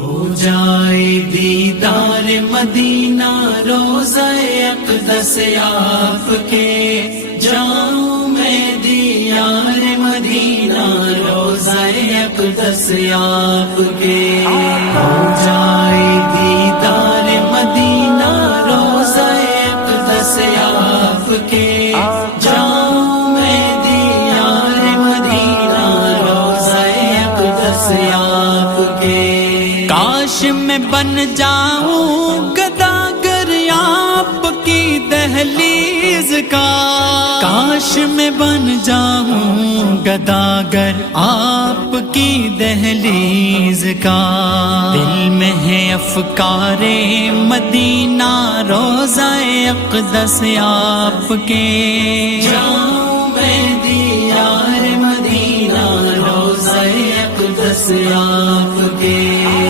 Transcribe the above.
ہو جائے دیدار مدینہ روضہ اقدس آپ کے، جاؤں میں دیار مدینہ روضہ اقدس آپ کے، ہو جائے دیدار مدینہ روضہ اقدس آپ کے، جاؤں میں دیار مدینہ روضہ اقدس آپ کے۔ کاش میں بن جاؤں گداگر آپ کی دہلیز کا، کاش میں بن جاؤں گداگر آپ کی دہلیز کا، دل میں ہے افکار مدینہ روضہ اقدس آپ کے، جاؤں میں دیار مدینہ روضہ اقدس آپ